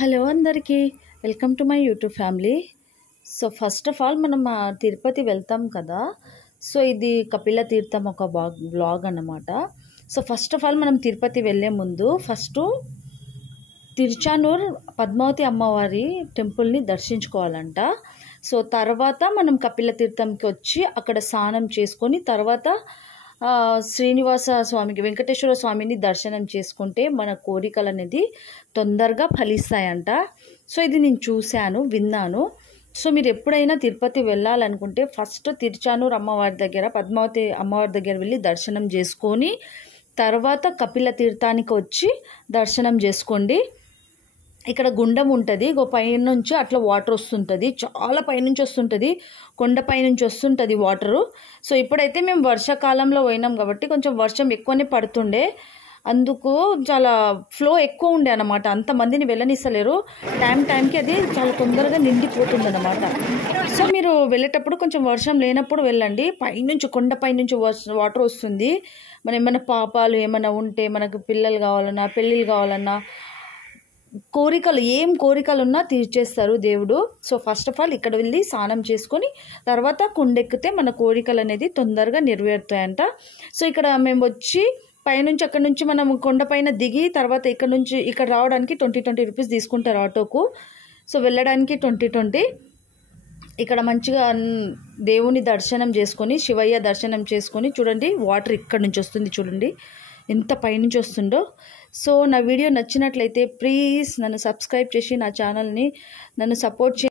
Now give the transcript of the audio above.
Hello అందరికీ welcome to my YouTube family. So first of all మనం తిరుపతి వెళ్తాం కదా. సో ఇది కపిల తీర్థం ఒక బ్లాగ్ అన్నమాట. సో ఫస్ట్ ఆఫ్ ఆల్ మనం తిరుపతి వెళ్ళే ముందు ఫస్ట్ తిరుచానూర్ పద్మావతి అమ్మవారి టెంపుల్ని దర్శించుకోవాలంట. సో తర్వాత మనం కపిల తీర్థంకి వచ్చి అక్కడ స్నానం చేసుకొని తర్వాత శ్రీనివాస స్వామికి వెంకటేశ్వర స్వామిని దర్శనం చేసుకుంటే మన కోరికలు అనేది తొందరగా ఫలిస్తాయంట. సో ఇది నేను చూశాను, విన్నాను. సో మీరు ఎప్పుడైనా తిరుపతి వెళ్ళాలనుకుంటే ఫస్ట్ తిరుచానూర్ అమ్మవారి దగ్గర పద్మావతి అమ్మవారి దగ్గర వెళ్ళి దర్శనం చేసుకొని తర్వాత కపిల తీర్థానికి వచ్చి దర్శనం చేసుకోండి. ఇక్కడ గుండం ఉంటుంది, పైనుంచి అట్లా వాటర్ వస్తుంటుంది, చాలా పైనుంచి వస్తుంటుంది, కొండ పైనుంచి వస్తుంటుంది వాటరు. సో ఇప్పుడైతే మేము వర్షాకాలంలో పోయినాం కాబట్టి కొంచెం వర్షం ఎక్కువనే పడుతుండే, అందుకు చాలా ఫ్లో ఎక్కువ ఉండే అన్నమాట. అంతమందిని వెళ్ళనిస్తలేరు, టైంకి అది చాలా తొందరగా నిండిపోతుంది అన్నమాట. సో మీరు వెళ్ళేటప్పుడు కొంచెం వర్షం లేనప్పుడు వెళ్ళండి. పైనుంచి కొండ పైనుంచి వాటర్ వస్తుంది. మనం ఏమైనా పాపాలు ఏమైనా ఉంటే, మనకు పిల్లలు కావాలన్నా పెళ్ళిళ్ళు కావాలన్నా ఏం కోరికలు ఉన్నా తీర్చేస్తారు దేవుడు. సో ఫస్ట్ ఆఫ్ ఆల్ ఇక్కడ వెళ్ళి స్నానం చేసుకొని తర్వాత కొండెక్కితే మన కోరికలు అనేది తొందరగా నెరవేరుతాయంట. సో ఇక్కడ మేము వచ్చి పైనుంచి అక్కడ నుంచి మనం కొండపైన దిగి తర్వాత ఇక్కడ రావడానికి 20 రూపీస్ తీసుకుంటారు ఆటోకు. సో వెళ్ళడానికి 20. ఇక్కడ మంచిగా దేవుని దర్శనం చేసుకొని శివయ్య దర్శనం చేసుకొని చూడండి, వాటర్ ఇక్కడ నుంచి వస్తుంది, చూడండి ఎంత పైనుంచి వస్తుందో. సో నా వీడియో నచ్చినట్లయితే ప్లీజ్ నన్ను సబ్స్క్రైబ్ చేసి నా ఛానల్ని నన్ను సపోర్ట్